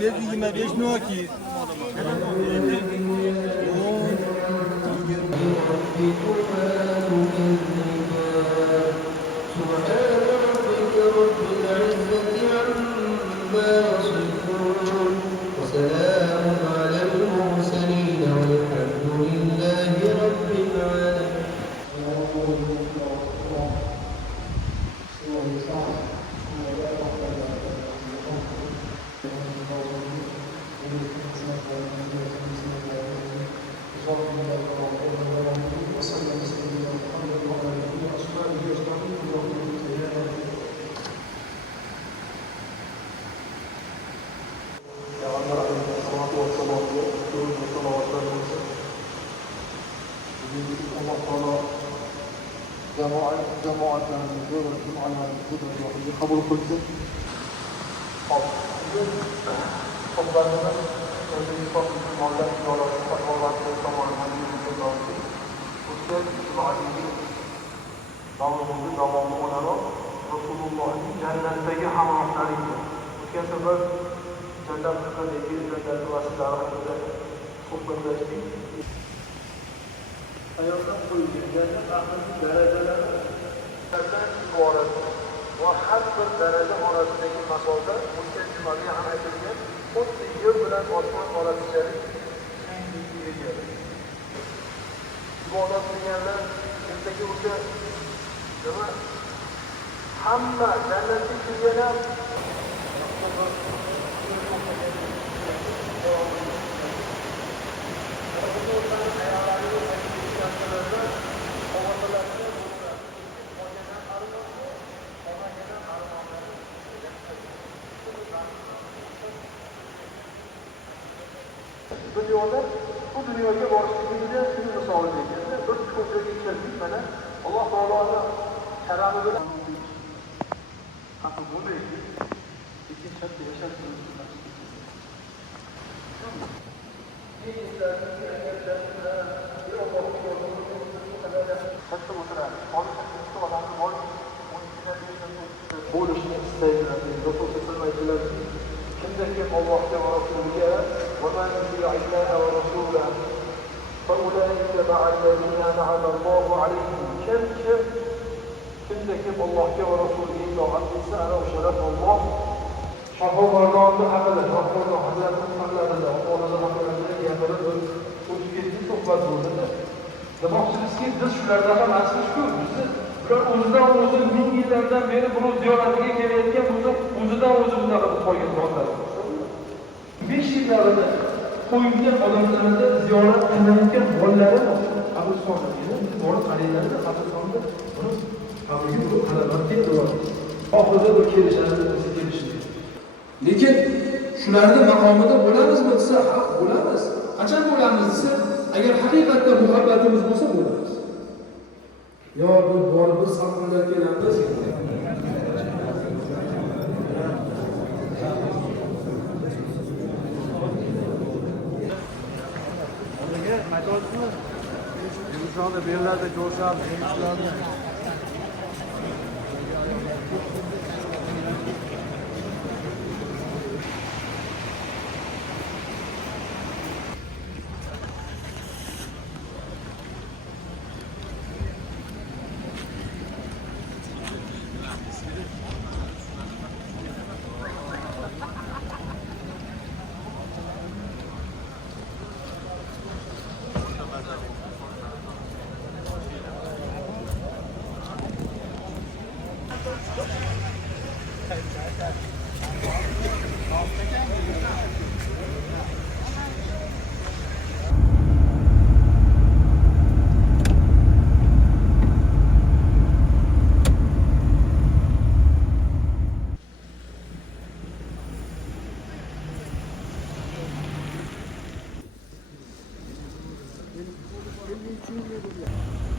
Bilet 25 Noki. وسلام على المرسلين والحمد لله رب العالمين. jamoatlarimizni va jum'alarimizni dargohiga qabul qilsin. Xutbamizni O'zbekiston musulmonlar idorasi fatvolari tomonidan yuritilgan o'sha ijtimoiy davomida davomi o'laroq Rasulullohning jannatdagi hamrohlariga o'tgan safar jannat haqidagi jannat vasilari haqida suhbatlashdik. Hayotdan qo'yilgan jannat ahlining darajalaridan iborat va har bir daraja orasidagi masofa o'tgan jumaga ham aytilgan xuddi yer bilan osmon orasichalik kenglikka ega. Ibodat qilganlar ertaga o'sha nima hamma jannatga kirgan ham dunyoda bu dunyoga borishligimizda shuni misoli deganda bir ko'chaga kirdik mana Alloh taoloni karami bilan xafa bo'lmaydi. Lekin shartta yashab turibmiz. Katta o'tiradi. Olishni odamni bo'lishni istaydilar. Rasul sallallohu alayhi vasallam kimdaki Allohga va Rasuliga ومن يطع الله ورسوله فأولئك مع الذين أنعم الله عليهم kimdaki Allohga va Rasuliga itoat qilsa ana o'shalar Alloh Shahobardonni haqida, Shahobardon Hazrati Umarlarida, Allohning haqida gapirib o'tib ketdi, suhbat bo'ldi. Demoqchimizki, biz shulardan ham asli-ku, bular o'zidan-o'zi ming yillardan beri buni ziyoratiga kelayotgan bo'lsa, o'zidan-o'zi bunaqa qilib qo'ygan zotlar. 5 yillarida qo'yilgan odamlarida ziyorat qilinayotgan bolalari qabristonda borib qaraylarida qabristonda buni qabrga bu qaramat keldi. Oxirida bu kelishadi, kelishdi. Lekin shularning maqomida bo'lamizmi desa, haq bo'lamiz. Qachon bo'lamiz desa, agar haqiqatda muhabbatimiz bo'lsa bo'lamiz. Yo bu borib bir salqinlar kelamiz. Şu anda bir yerlerde coşan gençlerle Ele tinha medo.